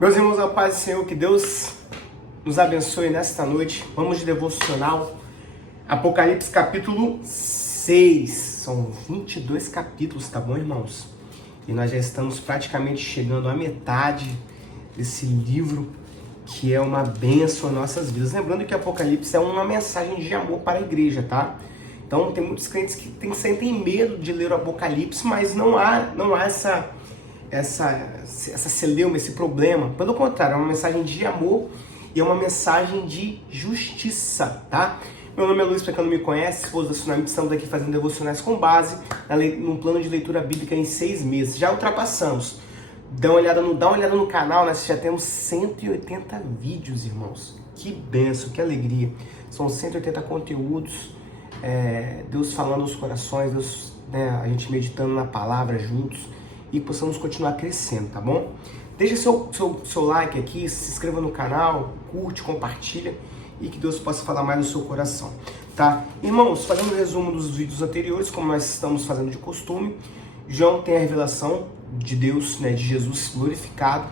Meus irmãos, a paz do Senhor, que Deus nos abençoe nesta noite. Vamos de devocional, Apocalipse capítulo 6. São 22 capítulos, tá bom, irmãos? E nós já estamos praticamente chegando à metade desse livro, que é uma bênção em nossas vidas. Lembrando que Apocalipse é uma mensagem de amor para a igreja, tá? Então tem muitos crentes que sentem medo de ler o Apocalipse, mas não há essa celeuma, esse problema. Pelo contrário, é uma mensagem de amor e é uma mensagem de justiça, tá? Meu nome é Luiz, para quem não me conhece, esposa da Tsunami, estamos aqui fazendo devocionais com base num plano de leitura bíblica em 6 meses. Já ultrapassamos. Dá uma olhada no canal, nós já temos 180 vídeos, irmãos. Que benção, que alegria. São 180 conteúdos, Deus falando aos corações, Deus, a gente meditando na palavra juntos e possamos continuar crescendo, tá bom? Deixa seu like aqui, se inscreva no canal, curte, compartilha e que Deus possa falar mais no seu coração, tá? Irmãos, fazendo um resumo dos vídeos anteriores, como nós estamos fazendo de costume, João tem a revelação de Deus, de Jesus glorificado.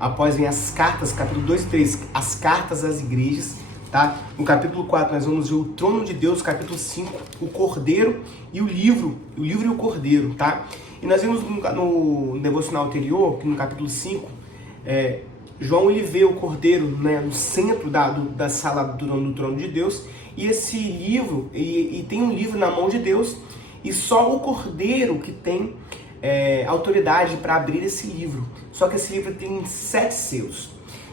Após vem as cartas, capítulo 2 e 3, as cartas às igrejas, tá? No capítulo 4 nós vamos ver o trono de Deus, capítulo 5, o cordeiro e o livro e o cordeiro, tá? E nós vimos no devocional anterior, que no capítulo 5, João ele vê o cordeiro, no centro da sala do trono de Deus, e esse livro, e tem um livro na mão de Deus, e só o cordeiro que tem autoridade para abrir esse livro. Só que esse livro tem 7 selos.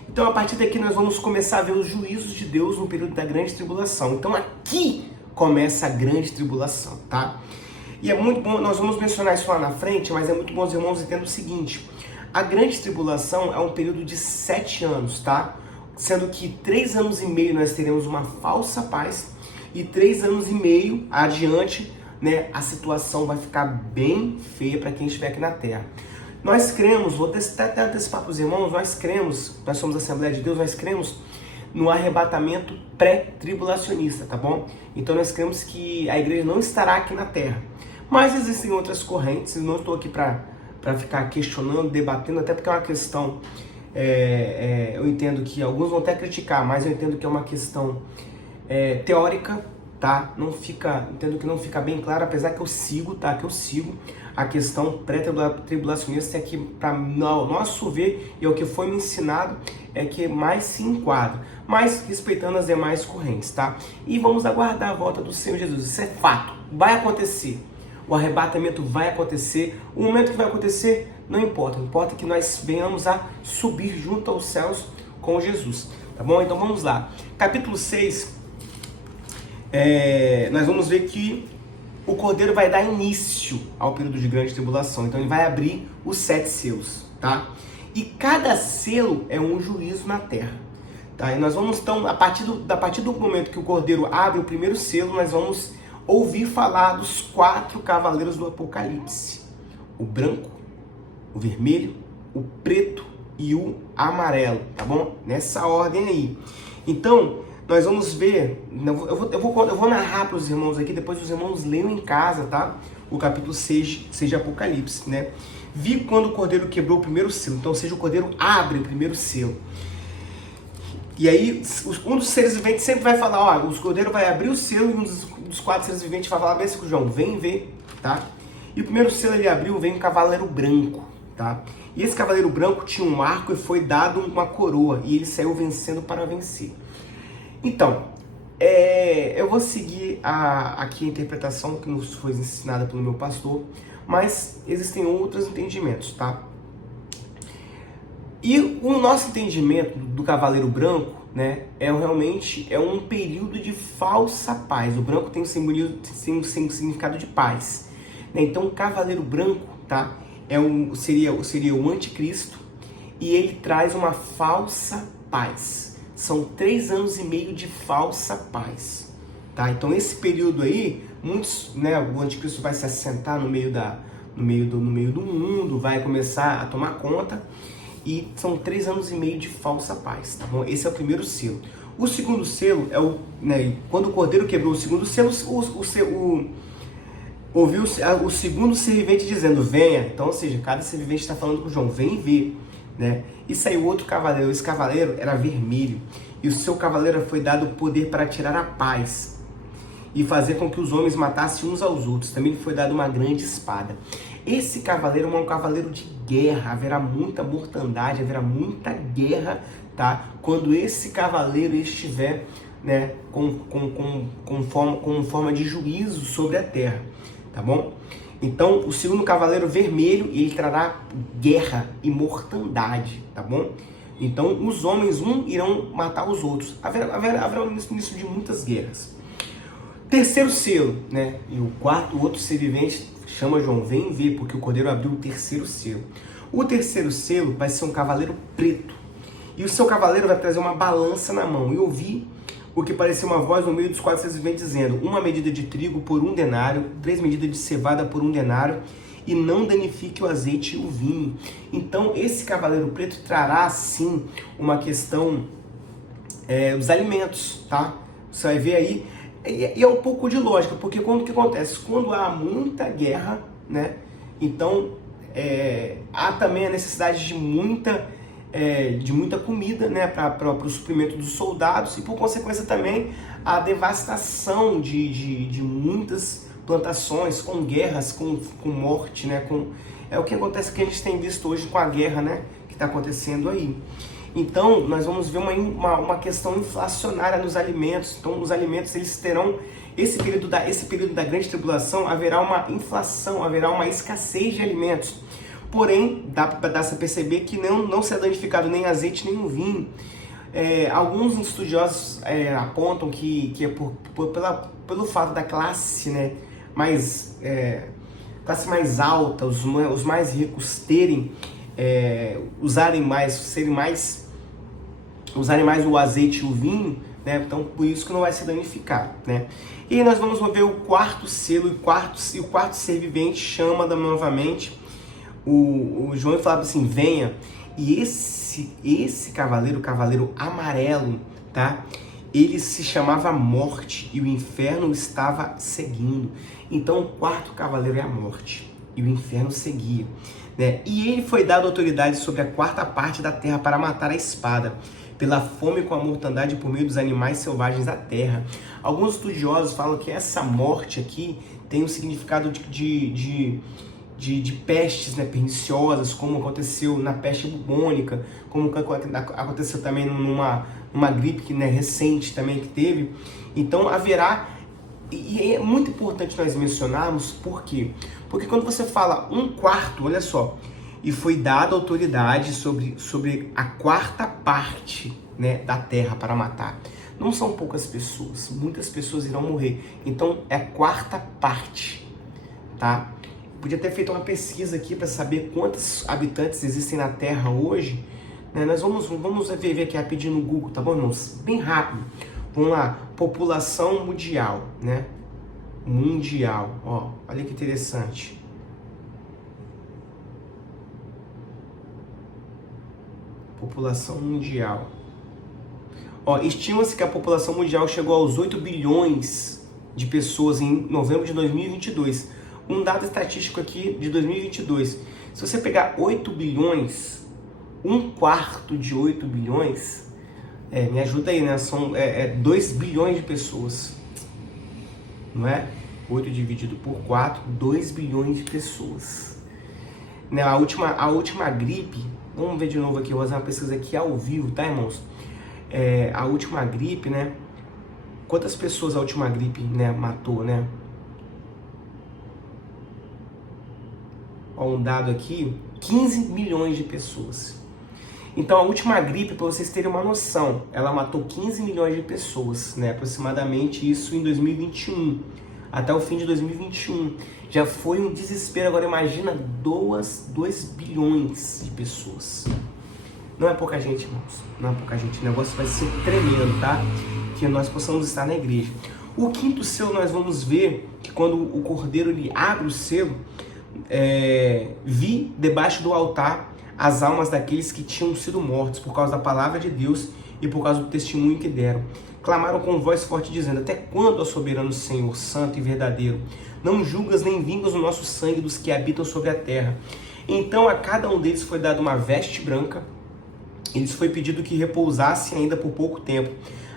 Então, a partir daqui, nós vamos começar a ver os juízos de Deus no período da grande tribulação. Então, aqui começa a grande tribulação, tá? E é muito bom, nós vamos mencionar isso lá na frente, mas é muito bom os irmãos entendam o seguinte: a grande tribulação é um período de 7 anos, tá? Sendo que 3 anos e meio nós teremos uma falsa paz, e 3 anos e meio adiante, a situação vai ficar bem feia para quem estiver aqui na Terra. Nós cremos, vou até antecipar para os irmãos, nós somos a Assembleia de Deus, nós cremos no arrebatamento pré-tribulacionista, tá bom? Então nós cremos que a igreja não estará aqui na Terra. Mas existem outras correntes, e não estou aqui para ficar questionando, debatendo, até porque é uma questão, eu entendo que alguns vão até criticar, mas eu entendo que é uma questão teórica, tá? Entendo que não fica bem claro, apesar que eu sigo, tá? Que eu sigo a questão pré-tribulacionista, é que, para nosso ver, e é o que foi me ensinado, é que mais se enquadra, mas respeitando as demais correntes, tá? E vamos aguardar a volta do Senhor Jesus, isso é fato, vai acontecer. O arrebatamento vai acontecer, o momento que vai acontecer não importa, importa que nós venhamos a subir junto aos céus com Jesus, tá bom? Então vamos lá, capítulo 6, nós vamos ver que o cordeiro vai dar início ao período de grande tribulação, então ele vai abrir os 7 selos, tá? E cada selo é um juízo na terra, tá? E nós vamos então, a partir do momento que o cordeiro abre o primeiro selo, nós vamos ouvir falar dos 4 cavaleiros do Apocalipse: o branco, o vermelho, o preto e o amarelo, tá bom? Nessa ordem aí. Então, nós vamos ver, eu vou narrar para os irmãos aqui, depois os irmãos leiam em casa, tá? O capítulo 6 de Apocalipse, Vi quando o cordeiro quebrou o primeiro selo, então, ou seja, o cordeiro abre o primeiro selo. E aí, um dos seres viventes sempre vai falar, o cordeiro vai abrir o selo, e um dos 4 seres viventes vai falar, com João, vem ver, tá? E o primeiro selo ele abriu, vem um cavaleiro branco, tá? E esse cavaleiro branco tinha um arco e foi dado uma coroa, e ele saiu vencendo para vencer. Então, eu vou seguir aqui a interpretação que nos foi ensinada pelo meu pastor, mas existem outros entendimentos, tá? E o nosso entendimento do cavaleiro branco, realmente um período de falsa paz. O branco tem um significado de paz, Então, o cavaleiro branco, tá? Seria o anticristo, e ele traz uma falsa paz. São 3 anos e meio de falsa paz, tá? Então, esse período aí, o anticristo vai se assentar no meio do mundo, vai começar a tomar conta. E são 3 anos e meio de falsa paz, tá bom? Esse é o primeiro selo. O segundo selo quando o cordeiro quebrou o segundo selo, ouviu o segundo ser vivente dizendo, venha. Então, ou seja, cada ser vivente está falando com João, vem ver, né? E saiu outro cavaleiro, esse cavaleiro era vermelho, e o seu cavaleiro foi dado o poder para tirar a paz e fazer com que os homens matassem uns aos outros. Também lhe foi dada uma grande espada. Esse cavaleiro é um cavaleiro de guerra, haverá muita mortandade, haverá muita guerra, tá? Quando esse cavaleiro estiver, né, com forma de juízo sobre a terra, tá bom? Então, o segundo cavaleiro vermelho, ele trará guerra e mortandade, tá bom? Então, os homens, irão matar os outros. Haverá um início de muitas guerras. Terceiro selo, né? E o outro ser vivente chama João, vem ver, porque o Cordeiro abriu o terceiro selo. O terceiro selo vai ser um cavaleiro preto. E o seu cavaleiro vai trazer uma balança na mão. E eu ouvi o que parecia uma voz no meio dos quatro seres viventes dizendo: 1 medida de trigo por 1 denário, 3 medidas de cevada por 1 denário, e não danifique o azeite e o vinho. Então, esse cavaleiro preto trará, sim, uma questão dos alimentos, tá? Você vai ver aí. E é um pouco de lógica, porque o que acontece? Quando há muita guerra, né? Então, há também a necessidade de muita comida, né, para o suprimento dos soldados, e por consequência também a devastação de muitas plantações, com guerras, com morte, né, é o que acontece, que a gente tem visto hoje com a guerra, né, que está acontecendo aí. Então, nós vamos ver uma questão inflacionária nos alimentos. Então, os alimentos, eles terão, esse período da grande tribulação, haverá uma inflação, haverá uma escassez de alimentos. Porém, dá para perceber que não será danificado nem azeite nem o vinho. Alguns estudiosos apontam que é pelo fato da classe, né, classe mais alta, os mais ricos usarem mais o azeite e o vinho, né? Então por isso que não vai se danificar, né? E aí nós vamos ver o quarto selo, e o quarto ser vivente chama novamente o João, e falava assim: venha. E esse cavaleiro, o cavaleiro amarelo, tá? Ele se chamava Morte, e o inferno estava seguindo. Então o quarto cavaleiro é a morte, e o inferno seguia, né? E ele foi dado autoridade sobre a quarta parte da terra para matar a espada, pela fome com a mortandade por meio dos animais selvagens da terra. Alguns estudiosos falam que essa morte aqui tem um significado de pestes, né, perniciosas, como aconteceu na peste bubônica, como aconteceu também numa gripe né, recente também que teve. Então haverá, e é muito importante nós mencionarmos, por quê? Porque quando você fala um quarto, olha só, e foi dada autoridade sobre a quarta parte, né, da terra para matar. Não são poucas pessoas, muitas pessoas irão morrer. Então é a quarta parte, tá? Podia ter feito uma pesquisa aqui para saber quantos habitantes existem na Terra hoje, né? Nós vamos ver aqui rapidinho no Google, tá bom, irmãos? Bem rápido. Vamos lá, população mundial, né? Mundial, ó, olha que interessante. População mundial. Ó, estima-se que a população mundial chegou aos 8 bilhões de pessoas em novembro de 2022. Um dado estatístico aqui de 2022. Se você pegar 8 bilhões, um quarto de 8 bilhões, me ajuda aí, né? São 2 bilhões de pessoas. Não é? 8 dividido por 4, 2 bilhões de pessoas. Né? A última gripe, vamos ver de novo aqui, eu vou fazer uma pesquisa aqui ao vivo, tá, irmãos? A última gripe, né? Quantas pessoas a última gripe, né, matou, né? Ó, um dado aqui, 15 milhões de pessoas. Então a última gripe, para vocês terem uma noção, ela matou 15 milhões de pessoas, né? Aproximadamente isso em 2021, até o fim de 2021. Já foi um desespero, agora imagina 2 bilhões de pessoas. Não é pouca gente, irmãos, não é pouca gente, o negócio vai ser tremendo, tá? Que nós possamos estar na igreja. O quinto selo nós vamos ver que quando o Cordeiro ele abre o selo, vi debaixo do altar as almas daqueles que tinham sido mortos por causa da palavra de Deus e por causa do testemunho que deram. Clamaram com voz forte dizendo: até quando, ó soberano Senhor, santo e verdadeiro, não julgas nem vingas o nosso sangue dos que habitam sobre a terra? Então a cada um deles foi dada uma veste branca, eles foi pedido que repousassem ainda por pouco tempo,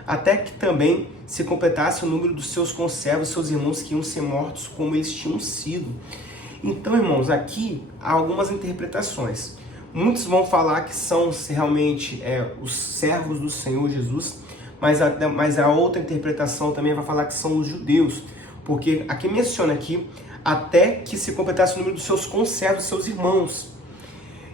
até que também se completasse o número dos seus conservos, seus irmãos que iam ser mortos como eles tinham sido. Então, irmãos, aqui há algumas interpretações. Muitos vão falar que são realmente os servos do Senhor Jesus, mas a outra interpretação também vai falar que são os judeus, porque aqui menciona aqui até que se completasse o número dos seus conservos, seus irmãos.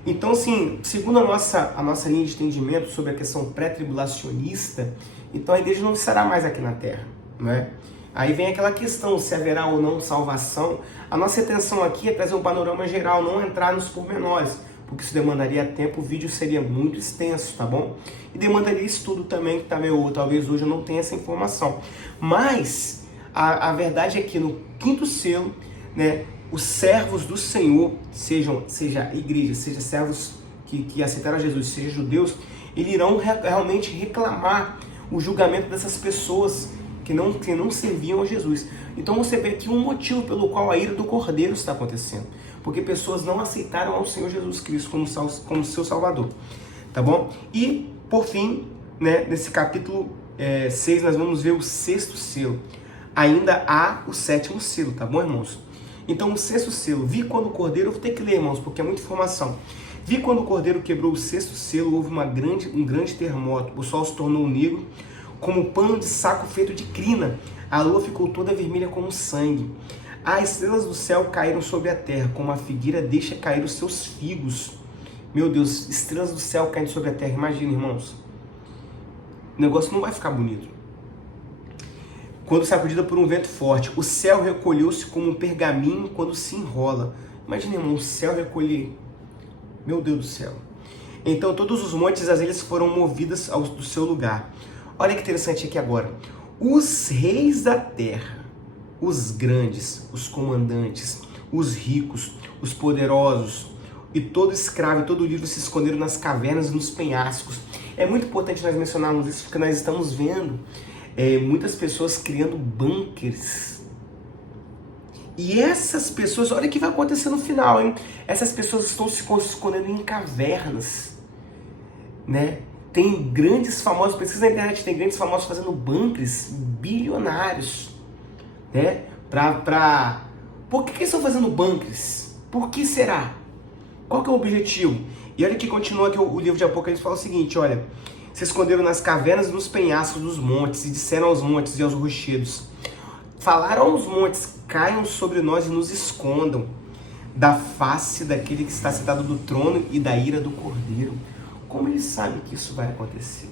Então, assim, segundo a nossa linha de entendimento sobre a questão pré-tribulacionista, então a igreja não estará mais aqui na Terra, não é? Aí vem aquela questão, se haverá ou não salvação. A nossa intenção aqui é trazer um panorama geral, não entrar nos pormenores, porque isso demandaria tempo, o vídeo seria muito extenso, tá bom? E demandaria estudo também, que talvez hoje eu não tenha essa informação. Mas a verdade é que no quinto selo, né, os servos do Senhor, seja a igreja, seja servos que aceitaram a Jesus, seja judeus, eles irão realmente reclamar o julgamento dessas pessoas que não serviam a Jesus. Então você vê aqui um motivo pelo qual a ira do Cordeiro está acontecendo. Porque pessoas não aceitaram ao Senhor Jesus Cristo como seu Salvador. Tá bom? E, por fim, né, nesse capítulo 6, nós vamos ver o sexto selo. Ainda há o sétimo selo, tá bom, irmãos? Então, o sexto selo. Vi quando o Cordeiro... Eu vou ter que ler, irmãos, porque é muita informação. Vi quando o Cordeiro quebrou o sexto selo, houve um grande terremoto. O sol se tornou negro, como pano de saco feito de crina. A lua ficou toda vermelha como sangue. As estrelas do céu caíram sobre a terra, como a figueira deixa cair os seus figos. Meu Deus, estrelas do céu caindo sobre a terra. Imagina, irmãos. O negócio não vai ficar bonito. Quando sacudida por um vento forte, o céu recolheu-se como um pergaminho quando se enrola. Imagina, irmão, o céu recolher. Meu Deus do céu. Então todos os montes e as ilhas foram movidas do seu lugar. Olha que interessante aqui agora. Os reis da terra, os grandes, os comandantes, os ricos, os poderosos, e todo escravo e todo livre se esconderam nas cavernas e nos penhascos. É muito importante nós mencionarmos isso, porque nós estamos vendo muitas pessoas criando bunkers. E essas pessoas, olha o que vai acontecer no final, hein? Essas pessoas estão se escondendo em cavernas, né? Tem grandes famosos, pesquisa na internet, tem grandes famosos fazendo bunkers bilionários, né? Por que eles estão fazendo bunkers? Por que será? Qual que é o objetivo? E olha que continua aqui o livro de Apocalipse, fala o seguinte, olha: se esconderam nas cavernas e nos penhascos dos montes, e disseram aos montes e aos rochedos, falaram aos montes, caiam sobre nós e nos escondam da face daquele que está sentado do trono e da ira do Cordeiro. Como eles sabem que isso vai acontecer?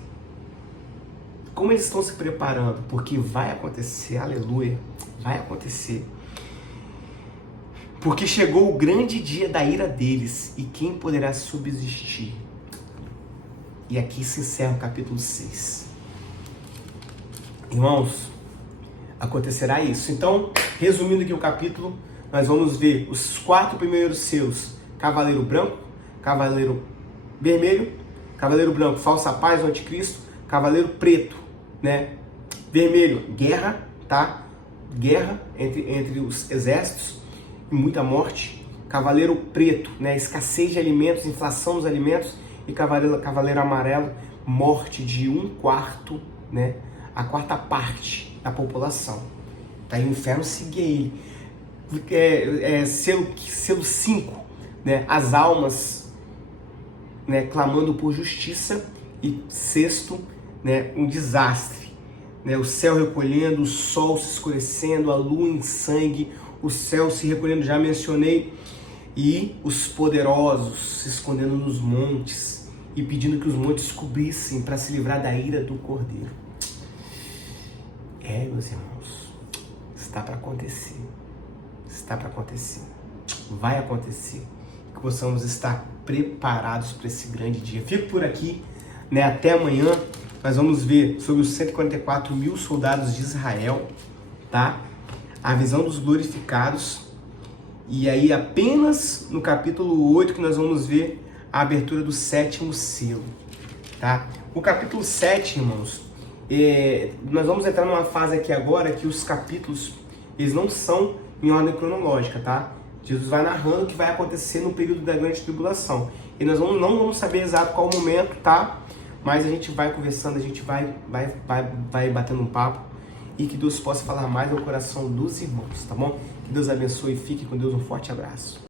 Como eles estão se preparando? Porque vai acontecer, aleluia, vai acontecer. Porque chegou o grande dia da ira deles, e quem poderá subsistir? E aqui se encerra o capítulo 6. Irmãos, acontecerá isso. Então, resumindo aqui o capítulo, nós vamos ver os 4 primeiros selos: cavaleiro branco, cavaleiro vermelho, cavaleiro branco, falsa paz, o anticristo, cavaleiro preto, né? Vermelho, guerra, tá? Guerra entre os exércitos e muita morte. Cavaleiro preto, né? Escassez de alimentos, inflação dos alimentos. E cavaleiro amarelo, morte de 1/4, né? A 4ª parte da população. Tá aí o inferno seguir ele. Selo 5, né? As almas, né, clamando por justiça. E 6º, né, um desastre, né, o céu recolhendo, o sol se escurecendo, a lua em sangue, o céu se recolhendo, já mencionei, e os poderosos se escondendo nos montes e pedindo que os montes cobrissem para se livrar da ira do Cordeiro. Meus irmãos, está para acontecer, está para acontecer, vai acontecer, que possamos estar preparados para esse grande dia. Fico por aqui, né? Até amanhã. Nós vamos ver sobre os 144 mil soldados de Israel, tá? A visão dos glorificados. E aí apenas no capítulo 8 que nós vamos ver a abertura do 7º selo, tá? O capítulo 7, irmãos, nós vamos entrar numa fase aqui agora que os capítulos, eles não são em ordem cronológica, tá? Jesus vai narrando o que vai acontecer no período da grande tribulação. E nós não vamos saber exato qual o momento, tá? Mas a gente vai conversando, a gente vai batendo um papo. E que Deus possa falar mais no coração dos irmãos, tá bom? Que Deus abençoe e fique com Deus. Um forte abraço.